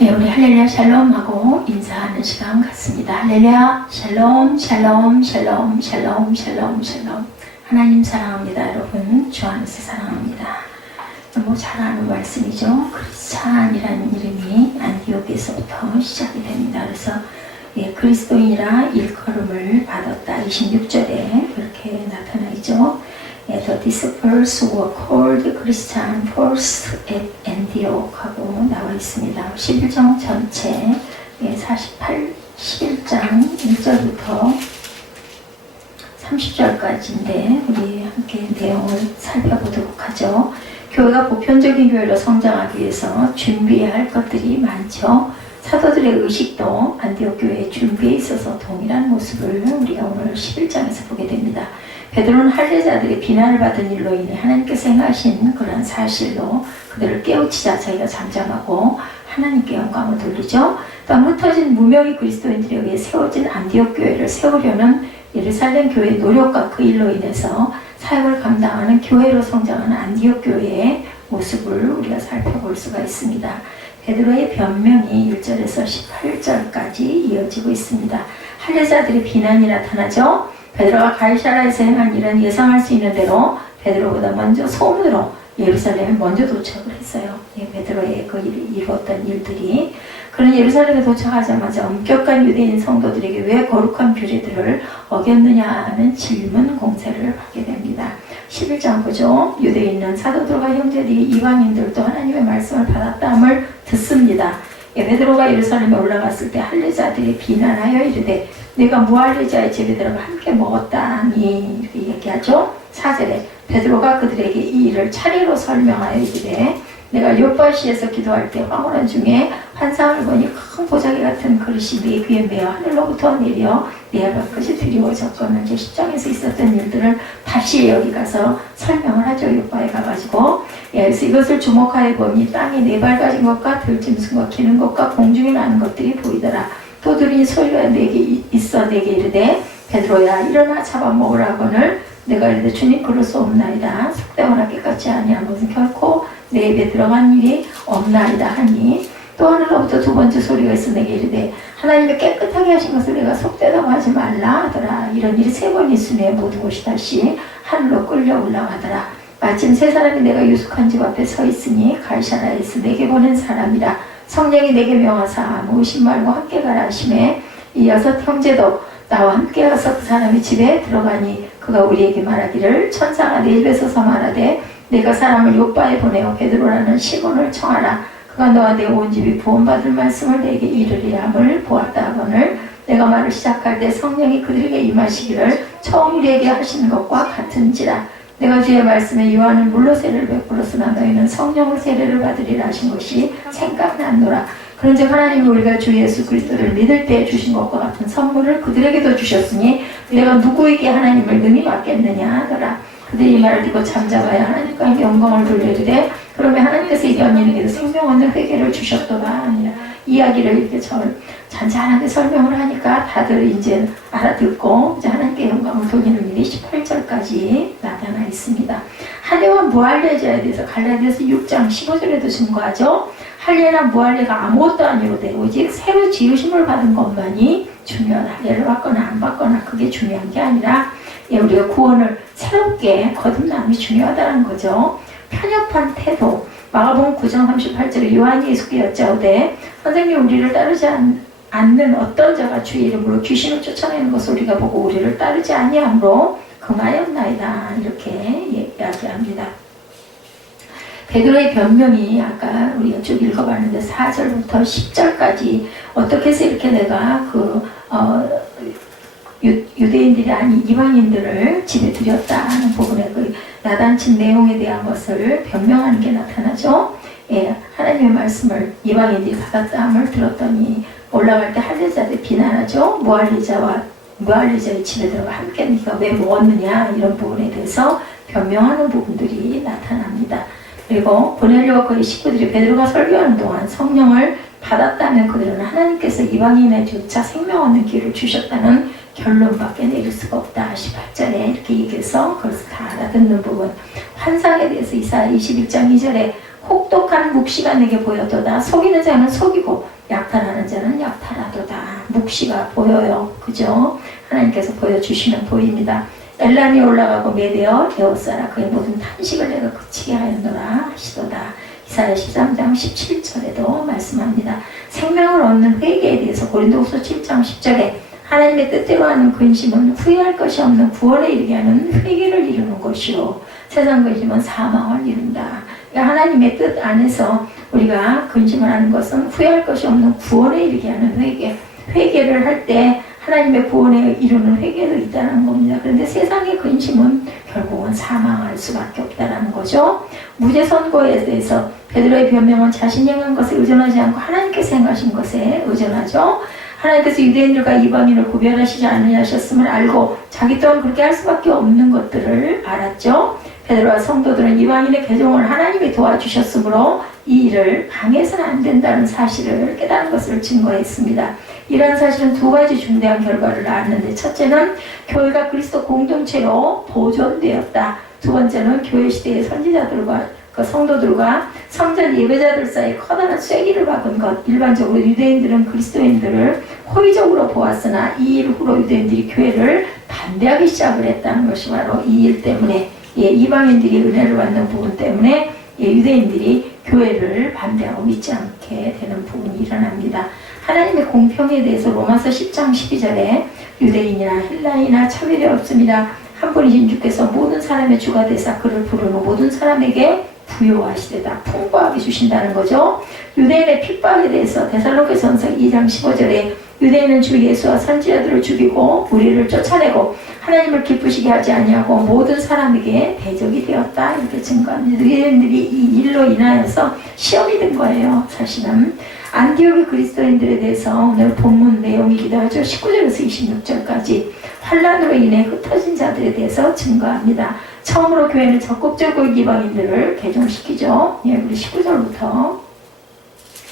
네, 우리 할렐루야 샬롬하고 인사하는 시간 같습니다. 할렐루야 샬롬 샬롬 샬롬 샬롬 샬롬 샬롬. 하나님 사랑합니다. 여러분 주 안에서 사랑합니다. 너무 잘 아는 말씀이죠. 크리스찬이라는 이름이 안디옥에서부터 시작이 됩니다. 그래서 그리스도인이라 일컬음을 받았다. 26절에 그렇게 나타나 있죠. The disciples were called Christian first at Antioch 하고 나와 있습니다. 11장 전체 11장 1절부터 30절까지인데 우리 함께 내용을 살펴보도록 하죠. 교회가 보편적인 교회로 성장하기 위해서 준비해야 할 것들이 많죠. 사도들의 의식도 안디옥 교회의 준비에 있어서 동일한 모습을 우리가 오늘 11장에서 보게 됩니다. 베드로는 할례자들이 비난을 받은 일로 인해 하나님께서 행하신 그런 사실로 그들을 깨우치자 자기가 잠잠하고 하나님께 영광을 돌리죠. 또 흩어진 무명의 그리스도인들에 의해 세워진 안디옥 교회를 세우려는 예루살렘 교회의 노력과 그 일로 인해서 사역을 감당하는 교회로 성장하는 안디옥 교회의 모습을 우리가 살펴볼 수가 있습니다. 베드로의 변명이 1절에서 18절까지 이어지고 있습니다. 할례자들의 비난이 나타나죠. 베드로가 가이사라에서 행한 일은 예상할 수 있는 대로 베드로보다 먼저 소문으로 예루살렘에 먼저 도착을 했어요. 베드로의 그 이루었던 일들이. 그런 예루살렘에 도착하자마자 엄격한 유대인 성도들에게 왜 거룩한 규례들을 어겼느냐는 질문 공세를 받게 됩니다. 11장 보죠. 유대인은 사도들과 형제들이 이방인들도 하나님의 말씀을 받았다함을 듣습니다. 베드로가 예루살렘에 올라갔을 때 할례자들이 비난하여 이르되 내가 무할례자의 집에 들어가 함께 먹었다니 이렇게 얘기하죠. 4절에 베드로가 그들에게 이 일을 차례로 설명하여 이르되 내가 요파시에서 기도할 때 황홀한 중에 환상을 보니 큰 보자기 같은 그릇이 내 귀에 매어 하늘로부터 내려 내 발끝이 드리워졌거늘. 10장에서 있었던 일들을 다시 여기 가서 설명을 하죠. 요파에 가가지고 그래서 이것을 주목하여 보니 땅에 네 발 가진 것과 들짐승과 기는 것과 공중에 나는 것들이 보이더라. 또 들으니 소리가 내게 있어 내게 이르되 베드로야 일어나 잡아먹으라거늘. 내가 이르되 주님 그럴 수 없나이다. 속되거나 깨끗이 아니한 것은 결코 내 입에 들어간 일이 없나이다 하니 또 하늘로부터 두 번째 소리가 있어 내게 이르되 하나님의 깨끗하게 하신 것을 내가 속되다고 하지 말라 하더라. 이런 일이 세 번 있으며 모든 것이 다시 하늘로 끌려 올라가더라. 마침 세 사람이 내가 유숙한 집 앞에 서 있으니 가이사라에서 내게 보낸 사람이라. 성령이 내게 명하사 아무 의심 말고 함께 가라 하시매 이 6 형제도 나와 함께 가서 그 사람의 집에 들어가니 그가 우리에게 말하기를 천사가 내 입에 서서 말하되 내가 사람을 요빠에 보내어 베드로라는 시몬을 청하라. 그가 너와 내 온 집이 구원받을 말씀을 내게 이르리라 함을 보았다 하거늘. 내가 말을 시작할 때 성령이 그들에게 임하시기를 처음 우리에게 하시는 것과 같은지라. 내가 주의 말씀에 요한은 물로 세례를 베풀었으나 너희는 성령을 세례를 받으리라 하신 것이 생각난노라. 그런즉 하나님이 우리가 주 예수 그리스도를 믿을 때 주신 것과 같은 선물을 그들에게도 주셨으니 내가 누구에게 하나님을 능히 맡겠느냐 하더라. 그들이 이 말을 듣고 잠잠하여 하나님과 함께 영광을 돌리되 그러면 하나님께서 이 언니에게도 생명 얻는 회개를 주셨도다 아니라. 이야기를 이렇게 잔잔하게 설명을 하니까 다들 이제 알아듣고 이제 하나님께 영광을 돌리는 일이 18절까지 나타나 있습니다. 할례와 무할례자에 대해서 갈라디아서 6장 15절에도 증거하죠. 할례나 무할례가 아무것도 아니로되 오직 새로 지으심을 받은 것만이 중요하다. 할례를 받거나 안 받거나 그게 중요한 게 아니라 우리가 구원을 새롭게 거듭남이 중요하다는 거죠. 편협한 태도. 마가복음 9장 38절에 요한이 예수께 여짜오되 선생님 우리를 따르지 않는 어떤 자가 주의 이름으로 귀신을 쫓아내는 것을 우리가 보고 우리를 따르지 아니함으로 금하였나이다. 이렇게 이야기합니다. 베드로의 변명이 아까 우리가 쭉 읽어봤는데 4절부터 10절까지 어떻게 해서 이렇게 내가 유대인들이 아닌 이방인들을 집에 들였다는 부분에 그 야단친 내용에 대한 것을 변명하는 게 나타나죠. 하나님의 말씀을 이방인들이 받았다함을 들었더니 올라갈 때 할례자들 비난하죠. 무할례자의 집에 들어가 함께 네가 왜 먹었느냐 이런 부분에 대해서 변명하는 부분들이 나타납니다. 그리고 고넬료와 그의 식구들이 베드로가 설교하는 동안 성령을 받았다면 그들은 하나님께서 이방인에조차 생명 얻는 기회를 주셨다는 결론밖에 내릴 수가 없다. 18절에 이렇게 얘기해서 그것을 다 알아듣는 부분. 환상에 대해서 이사야 21장 2절에 혹독한 묵시가 내게 보여도다. 속이는 자는 속이고 약탈하는 자는 약탈하도다. 묵시가 보여요. 그죠? 하나님께서 보여주시면 보입니다. 엘람이 올라가고 메대어 에오사라 그의 모든 탄식을 내가 그치게 하였노라 하시도다. 이사야 13장 17절에도 말씀합니다. 생명을 얻는 회개에 대해서 고린도후서 7장 10절에 하나님의 뜻대로 하는 근심은 후회할 것이 없는 구원에 이르게 하는 회개를 이루는 것이요 세상 근심은 사망을 이룬다. 그러니까 하나님의 뜻 안에서 우리가 근심을 하는 것은 후회할 것이 없는 구원에 이르게 하는 회개. 회개를 할 때 하나님의 구원에 이루는 회개도 있다는 겁니다. 그런데 세상의 근심은 결국은 사망할 수밖에 없다는 거죠. 무죄 선고에 대해서 베드로의 변명은 자신이 행한 것에 의존하지 않고 하나님께서 행하신 것에 의존하죠. 하나님께서 유대인들과 이방인을 구별하시지 않으셨음을 알고 자기 또한 그렇게 할 수밖에 없는 것들을 알았죠. 베드로와 성도들은 이방인의 개종을 하나님이 도와주셨으므로 이 일을 방해해서는 안 된다는 사실을 깨달은 것을 증거했습니다. 이러한 사실은 두 가지 중대한 결과를 낳았는데 첫째는 교회가 그리스도 공동체로 보존되었다. 두 번째는 교회 시대의 선지자들과 그 성도들과 성전 예배자들 사이에 커다란 쐐기를 박은 것. 일반적으로 유대인들은 그리스도인들을 호의적으로 보았으나 이 일 후로 유대인들이 교회를 반대하기 시작을 했다는 것이 바로 이 일 때문에 이방인들이 은혜를 받는 부분 때문에 유대인들이 교회를 반대하고 믿지 않게 되는 부분이 일어납니다. 하나님의 공평에 대해서 로마서 10장 12절에 유대인이나 헬라인이나 차별이 없습니다. 한 분이신 주께서 모든 사람의 주가 되사 그를 부르는 모든 사람에게 부요하시되다. 풍부하게 주신다는 거죠. 유대인의 핍박에 대해서 데살로니가전서 2장 15절에 유대인은 주 예수와 선지자들을 죽이고 우리를 쫓아내고 하나님을 기쁘시게 하지 아니하고 모든 사람에게 대적이 되었다. 이렇게 증거합니다. 유대인들이 이 일로 인하여서 시험이 된 거예요. 사실은. 안디옥의 그리스도인들에 대해서 오늘 본문 내용이기도 하죠. 19절에서 26절까지 환란으로 인해 흩어진 자들에 대해서 증거합니다. 처음으로 교회는 적극적으로 이방인들을 개종시키죠. 우리 19절부터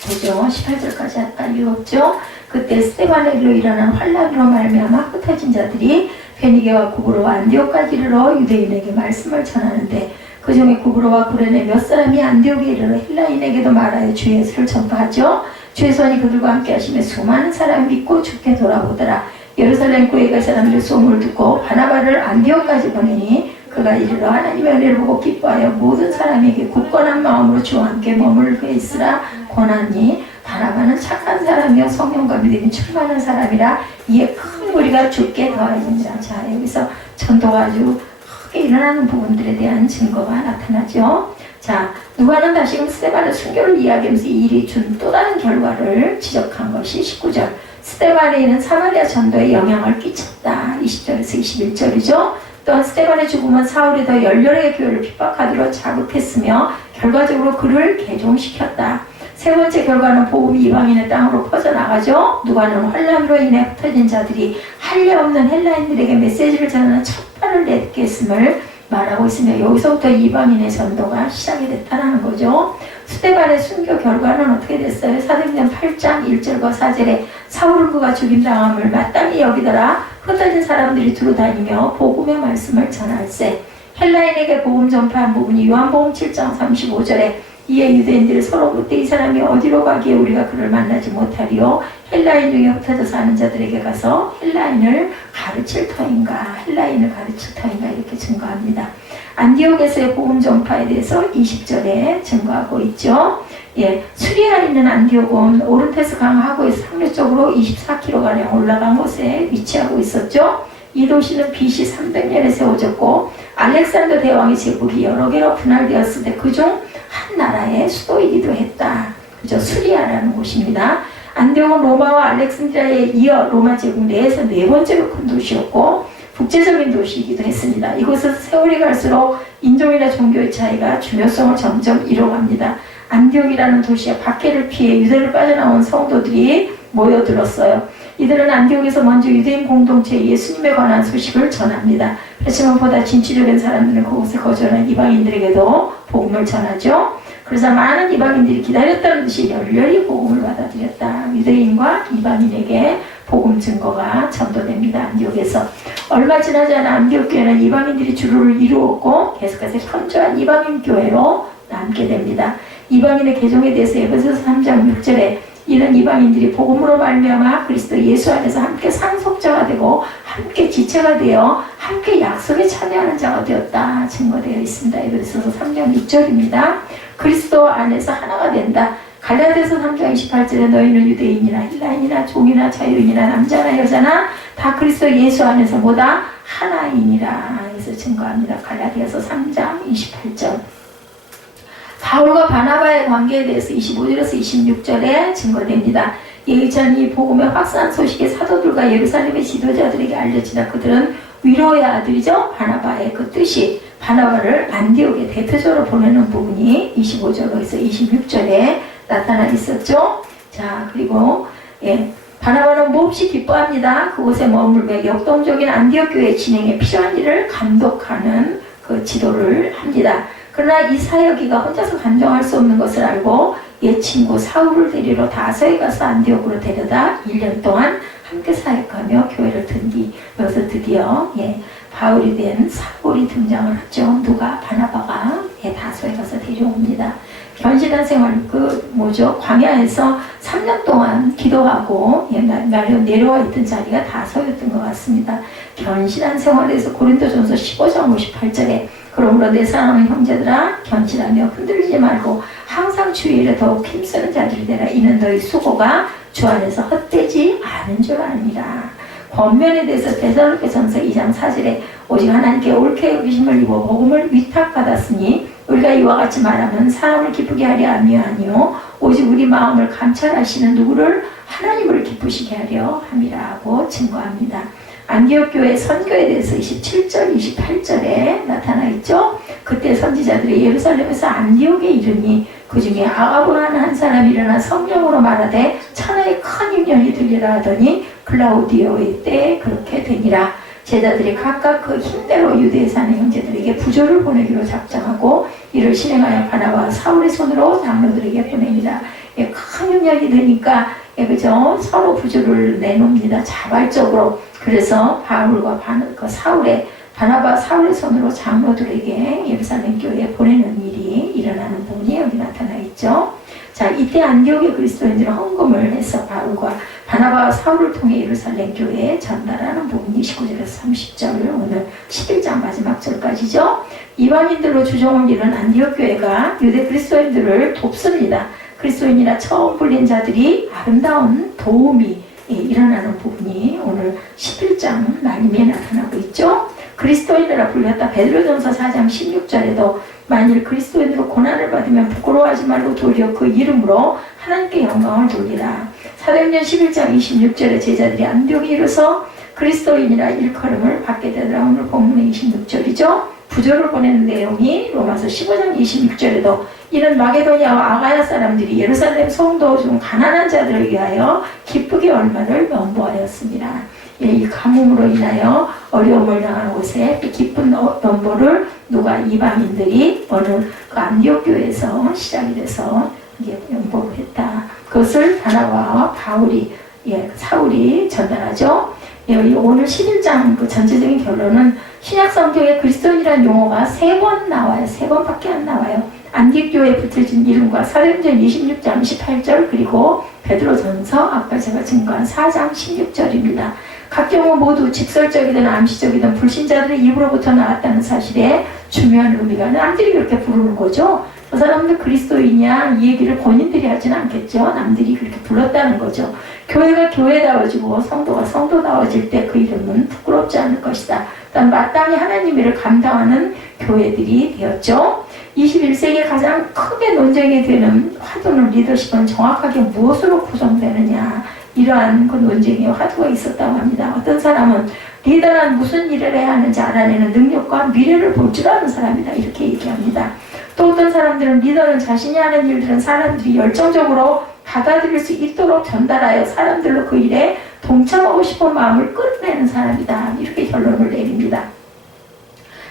보죠. 18절까지 아까 읽었죠. 그때 스데반에게로 일어난 환란으로 말미암아 흩어진 자들이 베니게와 구브로와 안디옥까지 이르러 유대인에게 말씀을 전하는데 그 중에 구브로와 구레네 몇 사람이 안디옥에 이르러 헬라인에게도 말하여 주 예수를 전파하죠. 주의 손이 그들과 함께 하시며 수많은 사람이 믿고 주께 돌아오더라. 예루살렘 교회 갈 사람들의 소문을 듣고 바나바를 안디옥까지 보내니 그가 이르러 하나님의 은혜를 보고 기뻐하여 모든 사람에게 굳건한 마음으로 주와 함께 머물게 있으라 권하니 바나바는 착한 사람이요 성령과 믿음이 충만한 사람이라 이에 큰 무리가 주께 더하니라. 자, 여기서 전도가 아주 크게 일어나는 부분들에 대한 증거가 나타나죠. 자, 누가는 다시금 스데반의 순교를 이야기하면서 이 일이 준 또 다른 결과를 지적한 것이 19절. 스데반에 있는 사마리아 전도에 영향을 끼쳤다. 20절에서 21절이죠. 또한 스데반의 죽음은 사울이 더 열렬하게 교회를 핍박하도록 자극했으며 결과적으로 그를 개종시켰다. 세 번째 결과는 복음이 이방인의 땅으로 퍼져나가죠. 누가는 환란으로 인해 흩어진 자들이 할례 없는 헬라인들에게 메시지를 전하는 첫 발을 내딛게 했음을 말하고 있으며 여기서부터 이방인의 전도가 시작이 됐다는 거죠. 스데반의 순교 결과는 어떻게 됐어요? 사도행전 8장 1절과 4절에 사울은 그가 죽임당함을 마땅히 여기더라. 흩어진 사람들이 두루 다니며 복음의 말씀을 전할세. 헬라인에게 복음 전파한 부분이 요한복음 7장 35절에 이에 유대인들이 서로 그때 이 사람이 어디로 가기에 우리가 그를 만나지 못하리요. 헬라인 중에 흩어져 사는 자들에게 가서 헬라인을 가르칠 터인가 이렇게 증거합니다. 안디옥에서의 복음 전파에 대해서 20절에 증거하고 있죠. 수리아 있는 안디옥은 오른테스 강 하구에서 상류쪽으로 24km가량 올라간 곳에 위치하고 있었죠. 이 도시는 BC 300년에 세워졌고 알렉산더 대왕의 제국이 여러 개로 분할되었을 때 그중 한 나라의 수도이기도 했다. 그죠? 수리아라는 곳입니다. 안디옥은 로마와 알렉산드리아에 이어 로마 제국 내에서 네 번째로 큰 도시였고 국제적인 도시이기도 했습니다. 이곳에서 세월이 갈수록 인종이나 종교의 차이가 중요성을 점점 잃어갑니다. 안디옥이라는 도시의 박해를 피해 유대를 빠져나온 성도들이 모여들었어요. 이들은 안디옥에서 먼저 유대인 공동체에 예수님에 관한 소식을 전합니다. 하지만 보다 진취적인 사람들은 그곳에 거주하는 이방인들에게도 복음을 전하죠. 그래서 많은 이방인들이 기다렸다는 듯이 열렬히 복음을 받아들였다. 유대인과 이방인에게 복음 증거가 전도됩니다. 안디옥에서. 얼마 지나지 않아 안디옥 교회는 이방인들이 주류를 이루었고 계속해서 현저한 이방인 교회로 남게 됩니다. 이방인의 개종에 대해서 에베소서 3장 6절에 이런 이방인들이 복음으로 말미암아 그리스도 예수 안에서 함께 상속자가 되고 함께 지체가 되어 함께 약속에 참여하는 자가 되었다 증거되어 있습니다. 에베소서 3장 6절입니다. 그리스도 안에서 하나가 된다. 갈라디아서 3장 28절에 너희는 유대인이나 헬라인이나 종이나 자유인이나 남자나 여자나 다 그리스도 예수 안에서 뭐다? 하나이니라. 그래서 증거합니다. 갈라디아서 3장 28절. 바울과 바나바의 관계에 대해서 25절에서 26절에 증거됩니다. 예전이 복음의 확산 소식이 사도들과 예루살렘의 지도자들에게 알려지다 그들은 위로의 아들이죠. 바나바의 그 뜻이 바나바를 안디옥에 대표적으로 보내는 부분이 25절에서 26절에 나타나 있었죠. 자, 그리고 바나바는 몹시 기뻐합니다. 그곳에 머물며 역동적인 안디옥 교회 진행에 필요한 일을 감독하는 그 지도를 합니다. 그러나 이 사역이가 혼자서 감당할 수 없는 것을 알고 옛 친구 사울을 데리러 다서에 가서 안디옥으로 데려다 1년 동안 함께 사역하며 교회를 든 뒤 여기서 드디어 바울이 된 사울이 등장을 하죠. 누가? 바나바가 다서에 가서 데려옵니다. 견실한 생활 광야에서 3년 동안 기도하고 내려와 있던 자리가 다서였던 것 같습니다. 견실한 생활에서 고린도전서 15장 58절에 그러므로 내 사랑하는 형제들아 견실하며 흔들리지 말고 항상 주의 일에 더욱 힘쓰는 자들이 되라. 이는 너희 수고가 주 안에서 헛되지 않은 줄 아니라. 권면에 대해서 데살로니가전서 2장 4절에 오직 하나님께 옳게 여기심을 입어 복음을 위탁받았으니 우리가 이와 같이 말하면 사람을 기쁘게 하려 함이 아니요 오직 우리 마음을 감찰하시는 누구를? 하나님을 기쁘시게 하려 함이라고 증거합니다. 안디옥 교회 선교에 대해서 27절, 28절에 나타나 있죠. 그때 선지자들이 예루살렘에서 안디옥에 이르니 그 중에 아가보라는 한 사람이 일어나 성령으로 말하되 천하의 큰 흉년이 들리라 하더니 글라우디오의 때에 그렇게 되니라. 제자들이 각각 그 힘대로 유대에 사는 형제들에게 부조를 보내기로 작정하고 이를 실행하여 바나바와 사울의 손으로 장로들에게 보냅니다. 큰 흉년이 되니까 그죠? 서로 부조를 내놓습니다. 자발적으로. 그래서 바울과 바나바 사울의 손으로 장로들에게 예루살렘 교회에 보내는 일이 일어나는 부분이 여기 나타나 있죠. 자, 이때 안디옥의 그리스도인들은 헌금을 해서 바울과 바나바와 사울을 통해 예루살렘 교회에 전달하는 부분이 29절에서 30절 오늘 11장 마지막 절까지죠. 이방인들로 주종을 이룬 안디옥 교회가 유대 그리스도인들을 돕습니다. 그리스도인이라 처음 불린 자들이 아름다운 도움이 일어나는 부분이 오늘 11장 말미에 나타나고 있죠. 그리스도인이라 불렸다. 베드로전서 4장 16절에도 만일 그리스도인으로 고난을 받으면 부끄러워하지 말고 도리어 그 이름으로 하나님께 영광을 돌리라. 사도행전 11장 26절에 제자들이 안디옥에 이르러서 그리스도인이라 일컬음을 받게 되더라. 오늘 본문의 26절이죠. 부조를 보내는 내용이 로마서 15장 26절에도 이는 마게도냐와 아가야 사람들이 예루살렘 성도 중 가난한 자들을 위하여 기쁘게 얼마를 면보하였습니다. 이 가뭄으로 인하여 어려움을 당한 곳에 기쁜 면보를 누가 이방인들이 어느 그 안디옥 교회에서 시작이 돼서 면보를 했다. 그것을 바나바와 사울이 전달하죠. 오늘 11장 그 전체적인 결론은 신약 성경에 그리스도인이라는 용어가 3번 나와요. 3번밖에 안 나와요. 안디옥 교회에 붙여진 이름과 사도행전 26장 18절 그리고 베드로전서 아까 제가 증거한 4장 16절입니다. 각 경우 모두 직설적이든 암시적이든 불신자들의 입으로부터 나왔다는 사실에 중요한 의미가 남들이 그렇게 부르는 거죠. 그 사람들 그리스도이냐 이 얘기를 본인들이 하진 않겠죠. 남들이 그렇게 불렀다는 거죠. 교회가 교회다워지고 성도가 성도다워질 때 그 이름은 부끄럽지 않을 것이다. 일단 마땅히 하나님 일을 감당하는 교회들이 되었죠. 21세기에 가장 크게 논쟁이 되는 화두는 리더십은 정확하게 무엇으로 구성되느냐 이러한 그 논쟁의 화두가 있었다고 합니다. 어떤 사람은 리더란 무슨 일을 해야 하는지 알아내는 능력과 미래를 볼 줄 아는 사람이다 이렇게 얘기합니다. 또 어떤 사람들은 리더는 자신이 하는 일들은 사람들이 열정적으로 받아들일 수 있도록 전달하여 사람들로 그 일에 동참하고 싶은 마음을 끌어내는 사람이다 이렇게 결론을 내립니다.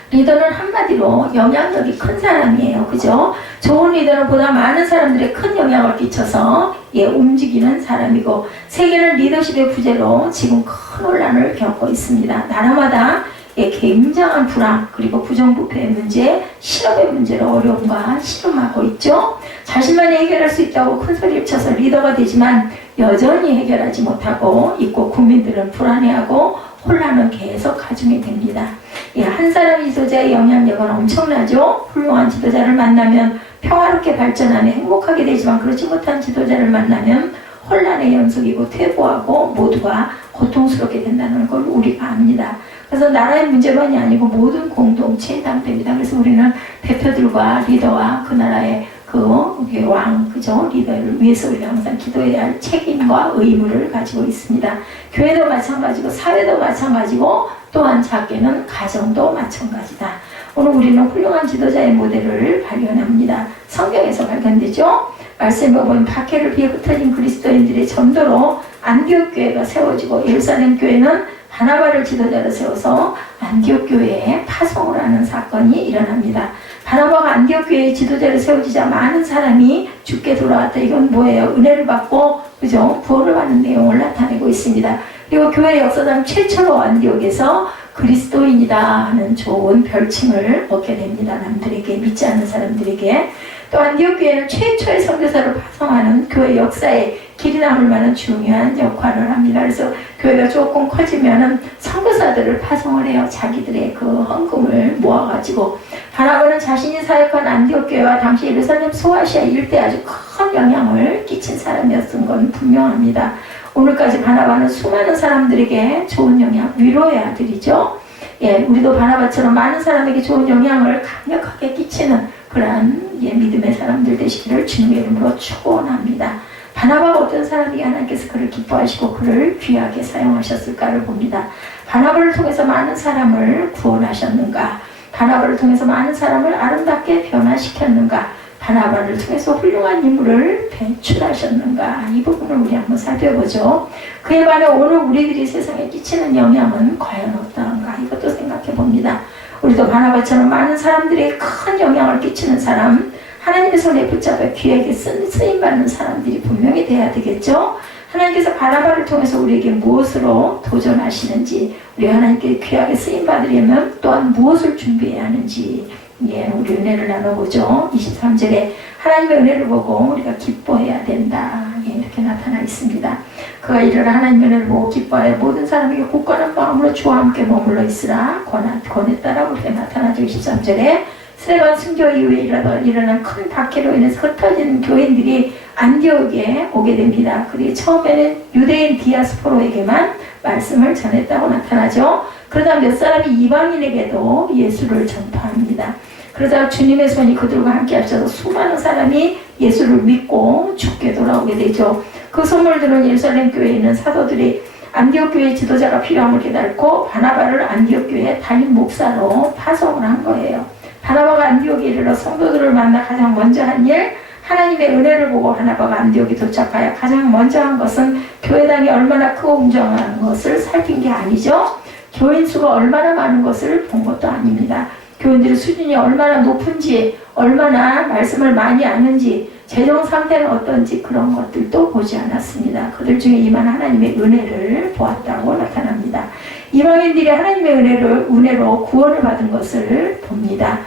리더는 한마디로 영향력이 큰 사람이에요. 그죠? 좋은 리더는 보다 많은 사람들의 큰 영향을 끼쳐서 움직이는 사람이고 세계는 리더십의 부재로 지금 큰 혼란을 겪고 있습니다. 나라마다 예, 굉장한 불황 그리고 부정부패의 문제, 실업의 문제로 어려움과 씨름하고 있죠. 자신만이 해결할 수 있다고 큰소리를 쳐서 리더가 되지만 여전히 해결하지 못하고 있고 국민들은 불안해하고 혼란은 계속 가중이 됩니다. 예, 한 사람의 지도자의 영향력은 엄청나죠. 훌륭한 지도자를 만나면 평화롭게 발전하며 행복하게 되지만 그렇지 못한 지도자를 만나면 혼란의 연속이고 퇴보하고 모두가 고통스럽게 된다는 걸 우리가 압니다. 그래서 나라의 문제만이 아니고 모든 공동체에 해당됩니다. 그래서 우리는 대표들과 리더와 그 나라의 왕, 그죠? 리더를 위해서 우리가 항상 기도해야 할 책임과 의무를 가지고 있습니다. 교회도 마찬가지고, 사회도 마찬가지고, 또한 작게는 가정도 마찬가지다. 오늘 우리는 훌륭한 지도자의 모델을 발견합니다. 성경에서 발견되죠? 말씀에 보면 박해를 피해 흩어진 그리스도인들의 전도로 안디옥 교회가 세워지고 예루살렘 교회는 바나바를 지도자로 세워서 안디옥 교회에 파송을 하는 사건이 일어납니다. 바나바가 안디옥 교회의 지도자를 세워지자 많은 사람이 죽게 돌아왔다. 이건 뭐예요? 은혜를 받고 그죠? 부활을 받는 내용을 나타내고 있습니다. 그리고 교회 역사상 최초로 안디옥에서 그리스도인이다 하는 좋은 별칭을 얻게 됩니다. 남들에게, 믿지 않는 사람들에게. 또 안디옥 교회는 최초의 선교사를 파송하는 교회 역사에 길이 남을 만한 중요한 역할을 합니다. 그래서 교회가 조금 커지면은 선교사들을 파송을 해요. 자기들의 그 헌금을 모아가지고. 바나바는 자신이 사역한 안디옥 교회와 당시 예루살렘 소아시아 일대에 아주 큰 영향을 끼친 사람이었던 건 분명합니다. 오늘까지 바나바는 수많은 사람들에게 좋은 영향, 위로의 아들이죠. 예, 우리도 바나바처럼 많은 사람에게 좋은 영향을 강력하게 끼치는 그러한 믿음의 사람들 되시기를 주님의 이름으로 축원합니다. 바나바가 어떤 사람이 하나님께서 그를 기뻐하시고 그를 귀하게 사용하셨을까를 봅니다. 바나바를 통해서 많은 사람을 구원하셨는가? 바나바를 통해서 많은 사람을 아름답게 변화시켰는가? 바나바를 통해서 훌륭한 인물을 배출하셨는가? 이 부분을 우리 한번 살펴보죠. 그에 반해 오늘 우리들이 세상에 끼치는 영향은 과연 어떠한가? 이것도 생각해 봅니다. 우리도 바나바처럼 많은 사람들에게 큰 영향을 끼치는 사람, 하나님의 손에 붙잡아 귀하게 쓰임받는 사람들이 분명히 돼야 되겠죠. 하나님께서 바나바를 통해서 우리에게 무엇으로 도전하시는지, 우리 하나님께 귀하게 쓰임받으려면 또한 무엇을 준비해야 하는지, 예, 우리 은혜를 나눠보죠. 23절에 하나님의 은혜를 보고 우리가 기뻐해야 된다. 예, 이렇게 나타나 있습니다. 그가 이르러 하나님의 은혜를 보고 기뻐하여 모든 사람에게 굳건한 마음으로 주와 함께 머물러 있으라 권했다라고 이렇게 나타나죠. 23절에 스데반 순교 이후에 일어난 큰 박해로 인해서 흩어진 교인들이 안디옥에 오게 됩니다. 그리고 처음에는 유대인 디아스포로에게만 말씀을 전했다고 나타나죠. 그러다 몇 사람이 이방인에게도 예수를 전파합니다. 그러다가 주님의 손이 그들과 함께 하셔서 수많은 사람이 예수를 믿고 죽게 돌아오게 되죠. 그 소문을 들은 예루살렘 교회에 있는 사도들이 안디옥 교회 지도자가 필요함을 깨닫고 바나바를 안디옥 교회 담임 목사로 파송을 한 거예요. 바나바가 안디옥에 이르러 성도들을 만나 가장 먼저 한 일, 하나님의 은혜를 보고 바나바가 안디옥에 도착하여 가장 먼저 한 것은 교회당이 얼마나 크고 웅장한 것을 살핀 게 아니죠. 교인 수가 얼마나 많은 것을 본 것도 아닙니다. 교인들의 수준이 얼마나 높은지, 얼마나 말씀을 많이 아는지, 재정 상태는 어떤지 그런 것들도 보지 않았습니다. 그들 중에 임한 하나님의 은혜를 보았다고 나타납니다. 이방인들이 하나님의 은혜로 구원을 받은 것을 봅니다.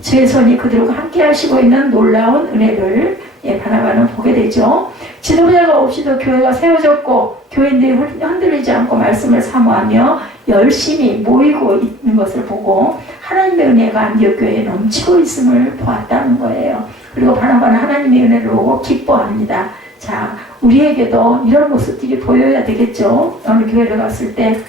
제 손이 그들과 함께 하시고 있는 놀라운 은혜를 바나바는 보게 되죠. 지도자가 없이도 교회가 세워졌고 교인들이 흔들리지 않고 말씀을 사모하며 열심히 모이고 있는 것을 보고 하나님의 은혜가 안디옥 교회에 넘치고 있음을 보았다는 거예요. 그리고 바나바는 하나님의 은혜를 보고 기뻐합니다. 자, 우리에게도 이런 모습들이 보여야 되겠죠. 어느 교회를 갔을 때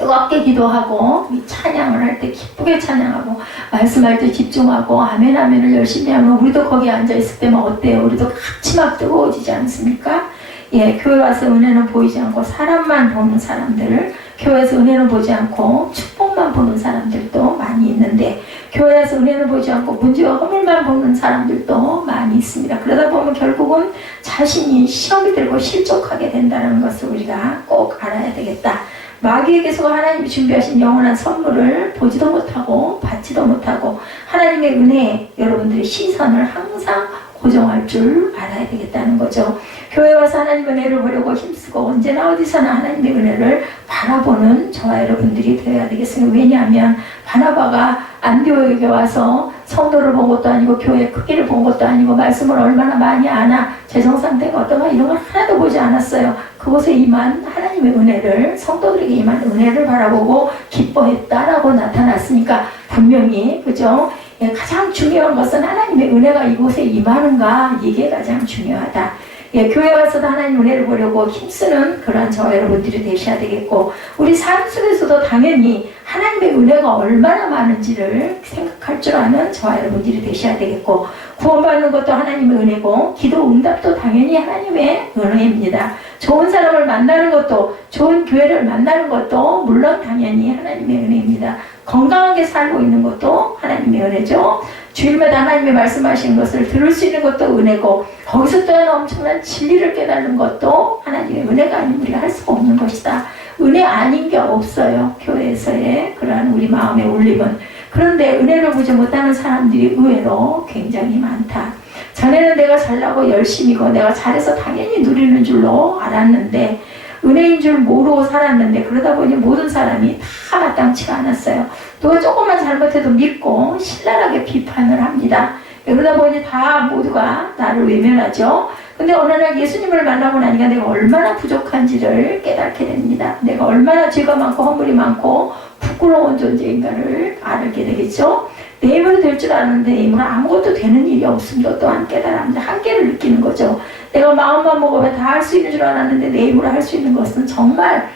뜨겁게 기도하고 찬양을 할 때 기쁘게 찬양하고 말씀할 때 집중하고 아멘 아멘을 열심히 하면 우리도 거기 앉아있을 때면 어때요? 우리도 같이 막 뜨거워지지 않습니까? 예, 교회 와서 은혜는 보이지 않고 사람만 보는 사람들, 교회에서 은혜는 보지 않고 축복만 보는 사람들도 많이 있는데 교회에서 은혜는 보지 않고 문제와 허물만 보는 사람들도 많이 있습니다. 그러다 보면 결국은 자신이 시험이 들고 실족하게 된다는 것을 우리가 꼭 알아야 되겠다. 마귀에게서 하나님이 준비하신 영원한 선물을 보지도 못하고 받지도 못하고 하나님의 은혜에 여러분들의 시선을 항상 고정할 줄 알아야 되겠다는 거죠. 교회 와서 하나님의 은혜를 보려고 힘쓰고 언제나 어디서나 하나님의 은혜를 바라보는 저와 여러분들이 되어야 되겠습니다. 왜냐하면 바나바가 안디옥에 와서 성도를 본 것도 아니고 교회 크기를 본 것도 아니고 말씀을 얼마나 많이 아나 재정 상태가 어떤가 이런 걸 하나도 보지 않았어요. 그곳에 임한 하나님의 은혜를 성도들에게 임한 은혜를 바라보고 기뻐했다라고 나타났으니까 분명히 그죠? 예, 가장 중요한 것은 하나님의 은혜가 이곳에 임하는가 이게 가장 중요하다. 예, 교회 와서도 하나님 은혜를 보려고 힘쓰는 그런 저와 여러분들이 되셔야 되겠고 우리 삶 속에서도 당연히 하나님의 은혜가 얼마나 많은지를 생각할 줄 아는 저와 여러분들이 되셔야 되겠고 구원받는 것도 하나님의 은혜고 기도 응답도 당연히 하나님의 은혜입니다. 좋은 사람을 만나는 것도 좋은 교회를 만나는 것도 물론 당연히 하나님의 은혜입니다. 건강하게 살고 있는 것도 하나님의 은혜죠. 주일마다 하나님의 말씀하시는 것을 들을 수 있는 것도 은혜고 거기서 또한 엄청난 진리를 깨닫는 것도 하나님의 은혜가 아니면 우리가 할 수가 없는 것이다. 은혜 아닌 게 없어요. 교회에서의 그러한 우리 마음의 울림은. 그런데 은혜를 보지 못하는 사람들이 의외로 굉장히 많다. 전에는 내가 잘나고 열심이고 내가 잘해서 당연히 누리는 줄로 알았는데 은혜인 줄 모르고 살았는데 그러다 보니 모든 사람이 다 마땅치가 않았어요. 누가 조금만 잘못해도 믿고 신랄하게 비판을 합니다. 그러다 보니 다 모두가 나를 외면하죠. 근데 어느 날 예수님을 만나고 나니까 내가 얼마나 부족한지를 깨닫게 됩니다. 내가 얼마나 죄가 많고 허물이 많고 부끄러운 존재인가를 알게 되겠죠. 내 힘으로 될 줄 아는데 내 힘으로 아무것도 되는 일이 없음도 또한 깨달았는데 한계를 느끼는 거죠. 내가 마음만 먹으면 다 할 수 있는 줄 알았는데 내 힘으로 할 수 있는 것은 정말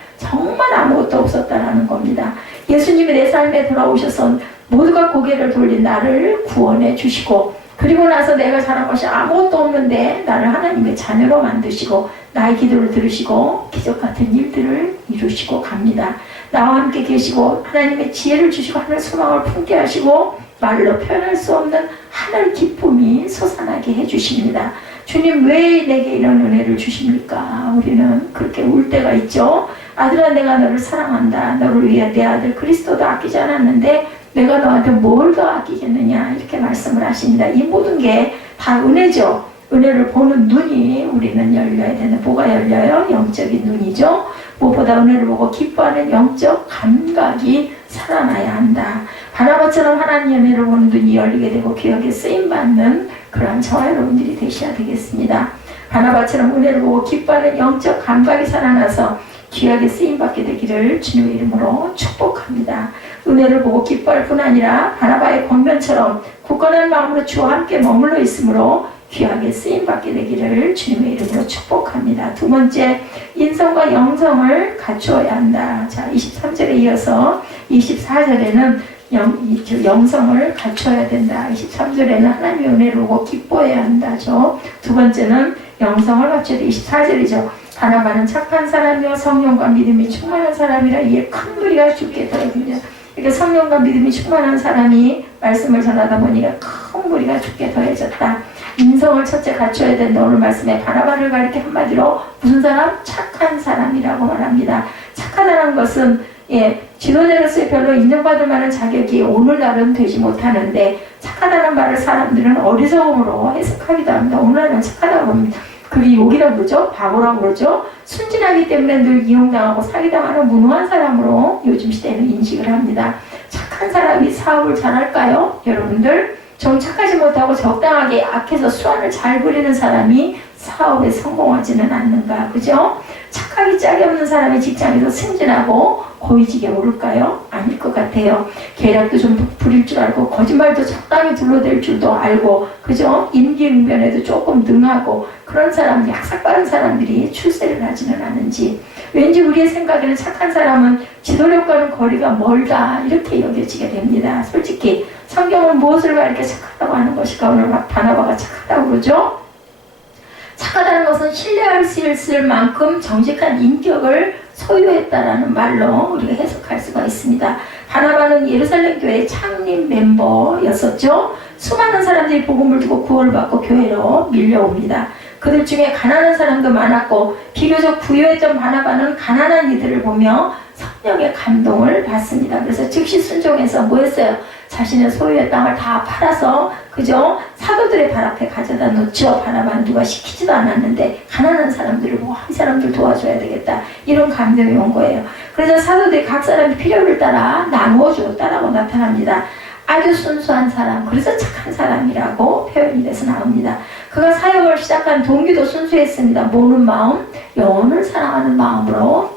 아무것도 없었다라는 겁니다. 예수님이 내 삶에 돌아오셔서 모두가 고개를 돌린 나를 구원해 주시고 그리고 나서 내가 잘한 것이 아무것도 없는데 나를 하나님의 자녀로 만드시고 나의 기도를 들으시고 기적 같은 일들을 이루시고 갑니다. 나와 함께 계시고 하나님의 지혜를 주시고 하늘 소망을 품게 하시고 말로 표현할 수 없는 하늘 기쁨이 솟아나게 해주십니다. 주님 왜 내게 이런 은혜를 주십니까? 우리는 그렇게 울 때가 있죠. 아들아 내가 너를 사랑한다. 너를 위해 내 아들 그리스도도 아끼지 않았는데 내가 너한테 뭘 더 아끼겠느냐 이렇게 말씀을 하십니다. 이 모든 게 다 은혜죠. 은혜를 보는 눈이 우리는 열려야 되는 뭐가 열려요? 영적인 눈이죠. 무엇보다 은혜를 보고 기뻐하는 영적 감각이 살아나야 한다. 바나바처럼 하나님의 은혜를 보는 눈이 열리게 되고 기억에 쓰임받는 그러한 저와 여러분들이 되셔야 되겠습니다. 바나바처럼 은혜를 보고 기뻐하는 영적 감각이 살아나서 귀하게 쓰임받게 되기를 주님의 이름으로 축복합니다. 은혜를 보고 기뻐할 뿐 아니라 바나바의 권면처럼 굳건한 마음으로 주와 함께 머물러 있으므로 귀하게 쓰임받게 되기를 주님의 이름으로 축복합니다. 두 번째, 인성과 영성을 갖추어야 한다. 자, 23절에 이어서 24절에는 영성을 갖춰야 된다. 23절에는 하나님의 은혜를 보고 기뻐해야 한다죠. 두 번째는 영성을 갖춰야 돼. 24절이죠. 바나바는 착한 사람이요 성령과 믿음이 충만한 사람이라 이에 큰 무리가 죽게 되었습니다. 이렇게 성령과 믿음이 충만한 사람이 말씀을 전하다 보니까 큰 무리가 죽게 더해졌다. 인성을 첫째 갖춰야 된다. 오늘 말씀에 바나바를 가리켜 한마디로 무슨 사람? 착한 사람이라고 말합니다. 착하다는 것은 지도자로서의 별로 인정받을 만한 자격이 오늘날은 되지 못하는데 착하다는 말을 사람들은 어리석음으로 해석하기도 합니다. 오늘날은 착하다고 합니다. 그게 욕이라고 그러죠. 바보라고 그러죠. 순진하기 때문에 늘 이용당하고 사기당하는 무능한 사람으로 요즘 시대에는 인식을 합니다. 착한 사람이 사업을 잘할까요? 여러분들 좀 착하지 못하고 적당하게 악해서 수완을 잘 부리는 사람이 사업에 성공하지는 않는가, 그죠? 착하기 짝이 없는 사람이 직장에서 승진하고 고위직에 오를까요? 아닐 것 같아요. 계략도 좀 부릴 줄 알고 거짓말도 적당히 둘러댈 줄도 알고, 그죠? 임기응변에도 조금 능하고 그런 사람, 약삭빠른 사람들이 출세를 하지는 않은지, 왠지 우리의 생각에는 착한 사람은 지도력과는 거리가 멀다 이렇게 여겨지게 됩니다. 솔직히 성경은 무엇을 가리켜 착하다고 하는 것일까? 오늘 바나바가 착하다고 그러죠? 착하다는 것은 신뢰할 수 있을 만큼 정직한 인격을 소유했다라는 말로 우리가 해석할 수가 있습니다. 바나바는 예루살렘 교회의 창립 멤버였었죠. 수많은 사람들이 복음을 듣고 구원을 받고 교회로 밀려옵니다. 그들 중에 가난한 사람도 많았고 비교적 부유했던 바나바는 가난한 이들을 보며 성령의 감동을 받습니다. 그래서 즉시 순종해서 뭐 했어요? 자신의 소유의 땅을 다 팔아서 그죠? 사도들의 발 앞에 가져다 놓죠. 바나바는 누가 시키지도 않았는데 가난한 사람들을 보고 이 사람들 도와줘야 되겠다. 이런 감정이 온 거예요. 그래서 사도들이 각 사람의 필요를 따라 나누어 주었다라고 나타납니다. 아주 순수한 사람, 그래서 착한 사람이라고 표현이 돼서 나옵니다. 그가 사역을 시작한 동기도 순수했습니다. 모든 마음, 영혼을 사랑하는 마음으로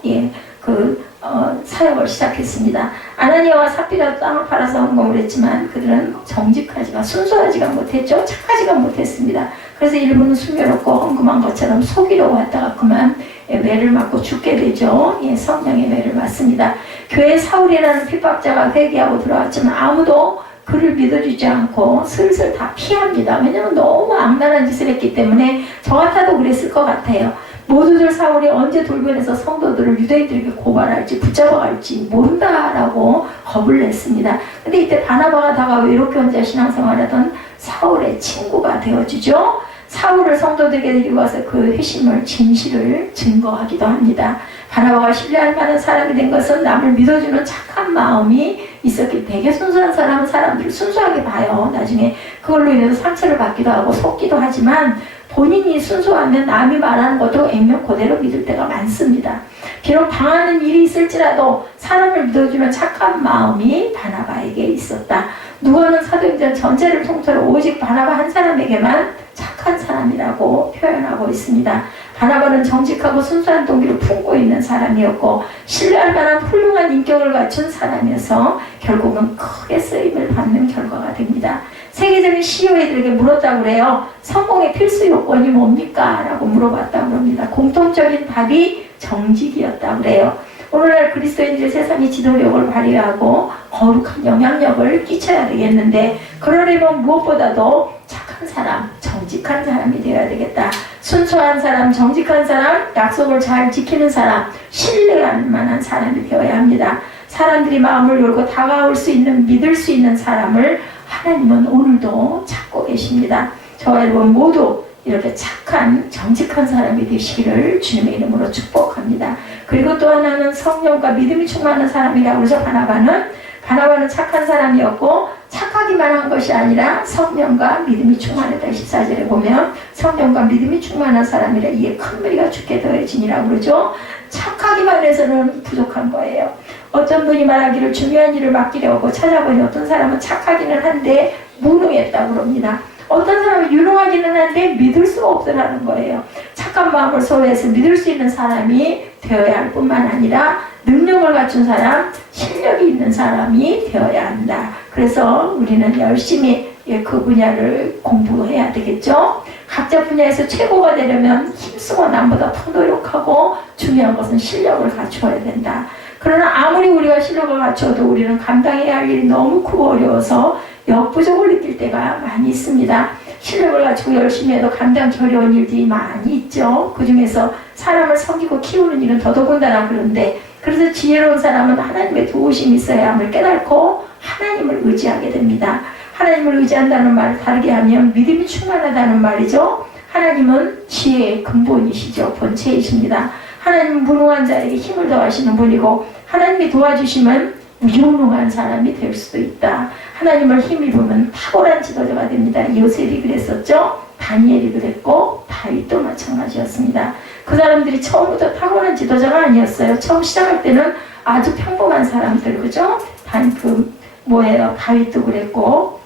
사역을 시작했습니다. 아나니아와 삽비라도 땅을 팔아서 헌금을 했지만 그들은 정직하지가 순수하지가 못했죠. 착하지가 못했습니다. 그래서 일부는 순결없고 헌금한 것처럼 속이려고 했다가 그만 매를 맞고 죽게 되죠. 성령의 매를 맞습니다. 교회 사울이라는 핍박자가 회개하고 들어왔지만 아무도 그를 믿어주지 않고 슬슬 다 피합니다. 왜냐하면 너무 악랄한 짓을 했기 때문에 저 같아도 그랬을 것 같아요. 모두들 사울이 언제 돌변해서 성도들을 유대인들에게 고발할지 붙잡아갈지 모른다라고 겁을 냈습니다. 근데 이때 바나바가 다가 외롭게 혼자 신앙생활하던 사울의 친구가 되어주죠. 사울을 성도들에게 데리고 와서 그 회심을 진실을 증거하기도 합니다. 바나바가 신뢰할 만한 사람이 된 것은 남을 믿어주는 착한 마음이 있었기 때문에 되게 순수한 사람은 사람들을 순수하게 봐요. 나중에 그걸로 인해서 상처를 받기도 하고 속기도 하지만 본인이 순수하면 남이 말하는 것도 액면 그대로 믿을 때가 많습니다. 비록 당하는 일이 있을지라도 사람을 믿어주는 착한 마음이 바나바에게 있었다. 누가는 사도행전 전체를 통틀어 오직 바나바 한 사람에게만 착한 사람이라고 표현하고 있습니다. 바나바는 정직하고 순수한 동기를 품고 있는 사람이었고 신뢰할 만한 훌륭한 인격을 갖춘 사람이어서 결국은 크게 쓰임을 받는 결과가 됩니다. 세계적인 CEO들에게 물었다고 그래요. 성공의 필수 요건이 뭡니까? 라고 물어봤다고 합니다. 공통적인 답이 정직이었다고 그래요. 오늘날 그리스도인들이 세상의 지도력을 발휘하고 거룩한 영향력을 끼쳐야 되겠는데 그러려면 무엇보다도 착한 사람, 정직한 사람이 되어야 되겠다. 순수한 사람, 정직한 사람, 약속을 잘 지키는 사람, 신뢰할 만한 사람이 되어야 합니다. 사람들이 마음을 열고 다가올 수 있는, 믿을 수 있는 사람을 하나님은 오늘도 찾고 계십니다. 저와 여러분 모두 이렇게 착한 정직한 사람이 되시기를 주님의 이름으로 축복합니다. 그리고 또 하나는 성령과 믿음이 충만한 사람이라고 그러죠. 바나바는 착한 사람이었고 착하기만 한 것이 아니라 성령과 믿음이 충만했다. 14절에 보면 성령과 믿음이 충만한 사람이라 이에 큰 무리가 죽게 더해지니라고 그러죠. 착하기만 해서는 부족한 거예요. 어떤 분이 말하기를 중요한 일을 맡기려 하고 찾아보니 어떤 사람은 착하기는 한데 무능했다고 그럽니다. 어떤 사람은 유능하기는 한데 믿을 수가 없더라는 거예요. 착한 마음을 소유해서 믿을 수 있는 사람이 되어야 할 뿐만 아니라 능력을 갖춘 사람, 실력이 있는 사람이 되어야 한다. 그래서 우리는 열심히 그 분야를 공부해야 되겠죠. 각자 분야에서 최고가 되려면 힘쓰고 남보다 더 노력하고 중요한 것은 실력을 갖추어야 된다. 그러나 아무리 우리가 실력을 갖춰도 우리는 감당해야 할 일이 너무 크고 어려워서 역부족을 느낄 때가 많이 있습니다. 실력을 갖추고 열심히 해도 감당하기 어려운 일들이 많이 있죠. 그 중에서 사람을 섬기고 키우는 일은 더더군다나 그런데 그래서 지혜로운 사람은 하나님의 도우심이 있어야 함을 깨닫고 하나님을 의지하게 됩니다. 하나님을 의지한다는 말을 다르게 하면 믿음이 충만하다는 말이죠. 하나님은 지혜의 근본이시죠. 본체이십니다. 하나님은 무능한 자에게 힘을 더하시는 분이고 하나님이 도와주시면 유능한 사람이 될 수도 있다. 하나님을 힘입으면 탁월한 지도자가 됩니다. 요셉이 그랬었죠. 다니엘이 그랬고 다윗도 마찬가지였습니다. 그 사람들이 처음부터 탁월한 지도자가 아니었어요. 처음 시작할 때는 아주 평범한 사람들, 그죠? 다윗도 그랬고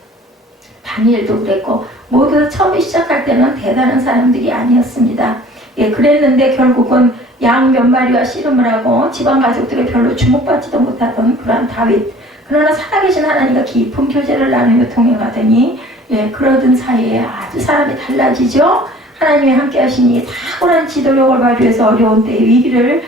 다니엘도 그랬고 모두 처음에 시작할 때는 대단한 사람들이 아니었습니다. 그랬는데 결국은 양 몇 마리와 씨름을 하고 집안 가족들이 별로 주목받지도 못하던 그러한 다윗. 그러나 살아계신 하나님과 깊은 교제를 나누며 통행하더니 그러던 사이에 아주 사람이 달라지죠. 하나님이 함께 하시니 탁월한 지도력을 발휘해서 어려운 때의 위기를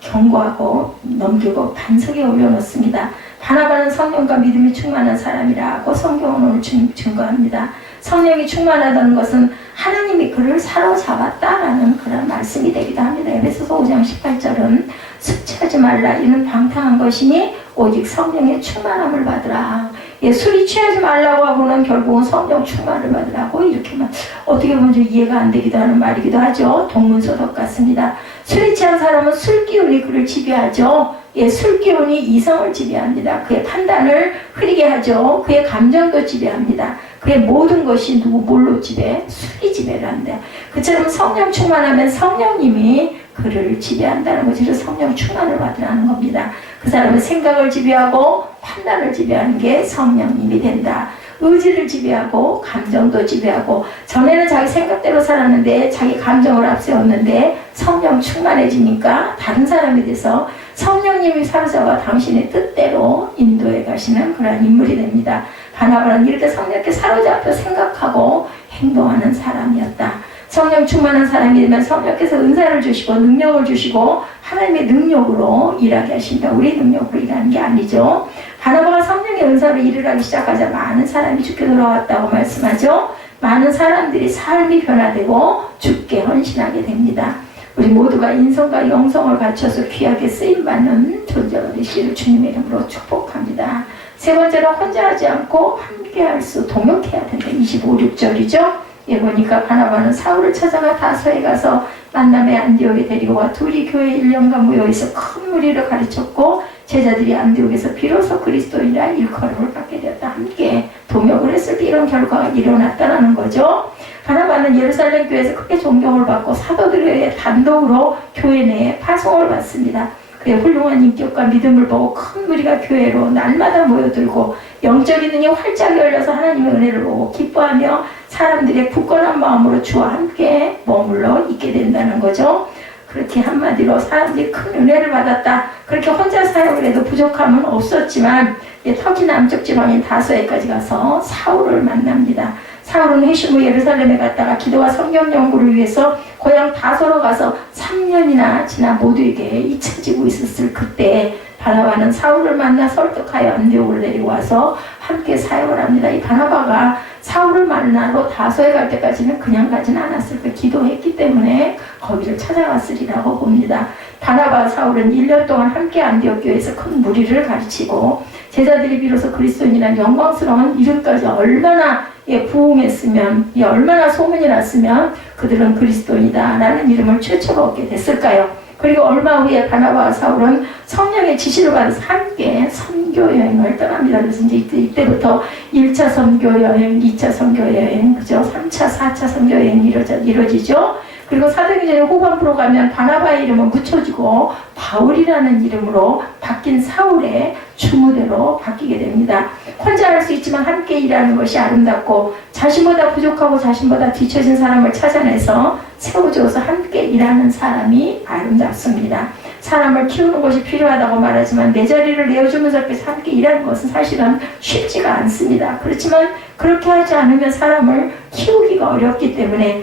경고하고 넘기고 반석에 올려놓습니다. 바나바는 성령과 믿음이 충만한 사람이라고 성경은 오늘 증거합니다. 성령이 충만하다는 것은 하나님이 그를 사로잡았다라는 그런 말씀이 되기도 합니다. 에베소서 5장 18절은 습취하지 말라 이는 방탕한 것이니 오직 성령의 충만함을 받으라. 술이 취하지 말라고 하고는 결국은 성령 충만을 받으라고 이렇게만 어떻게 보면 좀 이해가 안 되기도 하는 말이기도 하죠. 동문서답 같습니다. 술이 취한 사람은 술 기운이 그를 지배하죠. 예, 술기운이 이성을 지배합니다. 그의 판단을 흐리게 하죠. 그의 감정도 지배합니다. 그의 모든 것이 뭘로 지배? 술이 지배를 한다. 그처럼 성령 충만하면 성령님이 그를 지배한다는 거죠. 그래서 성령 충만을 받으라는 겁니다. 그 사람은 생각을 지배하고 판단을 지배하는 게 성령님이 된다. 의지를 지배하고 감정도 지배하고, 전에는 자기 생각대로 살았는데 자기 감정을 앞세웠는데 성령 충만해지니까 다른 사람이 돼서 성령님이 사로잡아 당신의 뜻대로 인도해 가시는 그런 인물이 됩니다. 바나바는 이렇게 성령께 사로잡혀 생각하고 행동하는 사람이었다. 성령 충만한 사람이 되면 성령께서 은사를 주시고 능력을 주시고 하나님의 능력으로 일하게 하신다. 우리 능력으로 일하는 게 아니죠. 바나바가 성령의 은사로 일을 하기 시작하자 많은 사람이 주께 돌아왔다고 말씀하죠. 많은 사람들이 삶이 변화되고 주께 헌신하게 됩니다. 우리 모두가 인성과 영성을 갖춰서 귀하게 쓰임받는 존재가 되시기를 주님의 이름으로 축복합니다. 세 번째로 혼자 하지 않고 함께 할 수, 동역해야 된다. 25, 6절이죠. 예, 보니까 바나바는 사울을 찾아가 다소에 가서 만남의 안디옥에 데리고 와 둘이 교회 1년간 모여있어 큰 무리를 가르쳤고, 제자들이 안디옥에서 비로소 그리스도인이라 일컬음을 받게 되었다. 함께 동역을 했을 때 이런 결과가 일어났다는 거죠. 바나바는 예루살렘 교회에서 크게 존경을 받고 사도들의 단독으로 교회 내에 파송을 받습니다. 그의 훌륭한 인격과 믿음을 보고 큰 무리가 교회로 날마다 모여들고 영적인 눈이 활짝 열려서 하나님의 은혜를 보고 기뻐하며 사람들의 굳건한 마음으로 주와 함께 머물러 있게 된다는 거죠. 그렇게 한마디로 사람들이 큰 은혜를 받았다. 그렇게 혼자 사역을 해도 부족함은 없었지만 터키 남쪽 지방인 다소에까지 가서 사울을 만납니다. 사울은 회심 후 예루살렘에 갔다가 기도와 성경 연구를 위해서 고향 다소로 가서 3년이나 지나 모두에게 잊혀지고 있었을 그때 바나바는 사울을 만나 설득하여 안디옥을 데리고 와서 함께 사역을 합니다. 이 바나바가 사울을 만나러 다소에 갈 때까지는 그냥 가지는 않았을 거예요. 기도했기 때문에 거기를 찾아갔으리라고 봅니다. 바나바와 사울은 1년 동안 함께 안디옥 교회에서 큰 무리를 가르치고 제자들이 비로소 그리스도인이라는 영광스러운 이름까지 얼마나 부흥했으면, 얼마나 소문이 났으면 그들은 그리스도인이다라는 이름을 최초로 얻게 됐을까요? 그리고 얼마 후에 바나바와 사울은 성령의 지시를 받아서 함께 선교 여행을 떠납니다. 그래서 이제 이때부터 1차 선교 여행, 2차 선교 여행, 그죠? 3차, 4차 선교 여행이 이루어지죠. 그리고 사도행전의 후반부로 가면 바나바의 이름은 묻혀지고 바울이라는 이름으로 바뀐 사울의 주무대로 바뀌게 됩니다. 혼자 할 수 있지만 함께 일하는 것이 아름답고 자신보다 부족하고 자신보다 뒤처진 사람을 찾아내서 세워줘서 함께 일하는 사람이 아름답습니다. 사람을 키우는 것이 필요하다고 말하지만 내 자리를 내어주면서 함께 일하는 것은 사실은 쉽지가 않습니다. 그렇지만 그렇게 하지 않으면 사람을 키우기가 어렵기 때문에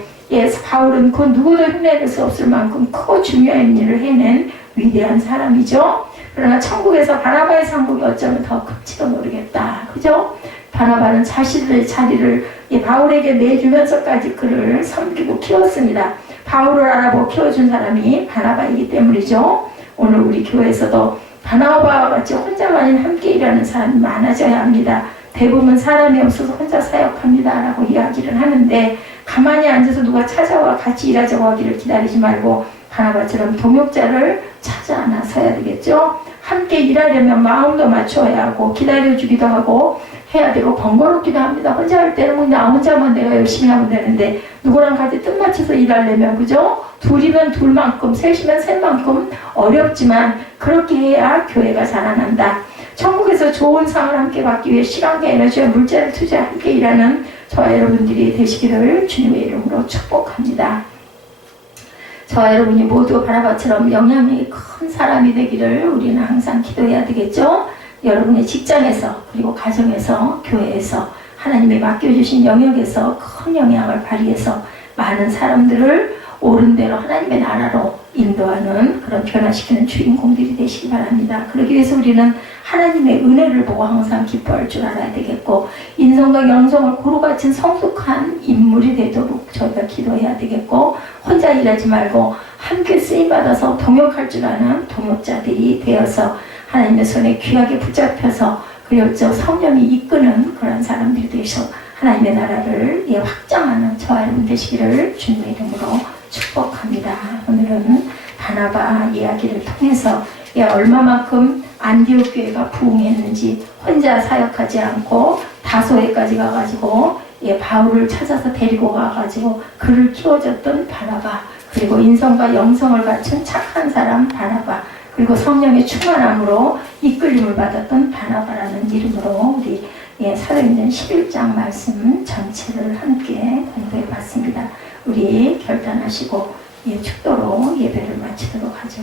바울은 그 누구도 흉내낼 수 없을 만큼 크고 중요한 일을 해낸 위대한 사람이죠. 그러나 천국에서 바나바의 상복이 어쩌면 더 클지도 모르겠다. 그죠? 바나바는 자신의 자리를 바울에게 내주면서까지 그를 섬기고 키웠습니다. 바울을 알아보고 키워준 사람이 바나바이기 때문이죠. 오늘 우리 교회에서도 바나바와 같이 혼자만인 함께 일하는 사람이 많아져야 합니다. 대부분 사람이 없어서 혼자 사역합니다 라고 이야기를 하는데, 가만히 앉아서 누가 찾아와 같이 일하자고 하기를 기다리지 말고 바나바처럼 동역자를 찾아 나서야 되겠죠. 함께 일하려면 마음도 맞춰야 하고 기다려주기도 하고 해야 되고 번거롭기도 합니다. 혼자 할 때는 나 혼자만 내가 열심히 하면 되는데 누구랑 같이 뜻 맞춰서 일하려면, 그죠? 둘이면 둘만큼, 셋이면 셋만큼 어렵지만 그렇게 해야 교회가 자라난다. 천국에서 좋은 상을 함께 받기 위해 시간과 에너지와 물자를 투자해 함께 일하는 저와 여러분들이 되시기를 주님의 이름으로 축복합니다. 저와 여러분이 모두 바나바처럼 영향력이 큰 사람이 되기를 우리는 항상 기도해야 되겠죠. 여러분의 직장에서, 그리고 가정에서, 교회에서, 하나님이 맡겨주신 영역에서 큰 영향을 발휘해서 많은 사람들을 옳은 대로 하나님의 나라로 인도하는 그런 변화시키는 주인공들이 되시기 바랍니다. 그러기 위해서 우리는 하나님의 은혜를 보고 항상 기뻐할 줄 알아야 되겠고, 인성과 영성을 고루 갖춘 성숙한 인물이 되도록 저희가 기도해야 되겠고, 혼자 일하지 말고 함께 쓰임받아서 동역할 줄 아는 동역자들이 되어서 하나님의 손에 귀하게 붙잡혀서 그리고 성령이 이끄는 그런 사람들이 되셔서 하나님의 나라를 확장하는 저와 여러분 되시기를 주님의 이름으로 축복합니다. 오늘은 바나바 이야기를 통해서 예, 얼마만큼 안디옥 교회가 부흥했는지 혼자 사역하지 않고 다소에까지 가가지고 예, 바울을 찾아서 데리고 가가지고 그를 키워줬던 바나바, 그리고 인성과 영성을 갖춘 착한 사람 바나바, 그리고 성령의 충만함으로 이끌림을 받았던 바나바라는 이름으로 우리 예, 사도행전 11장 말씀 전체를 함께 공부해 봤습니다. 우리 결단하시고 예, 축도로 예배를 마치도록 하죠.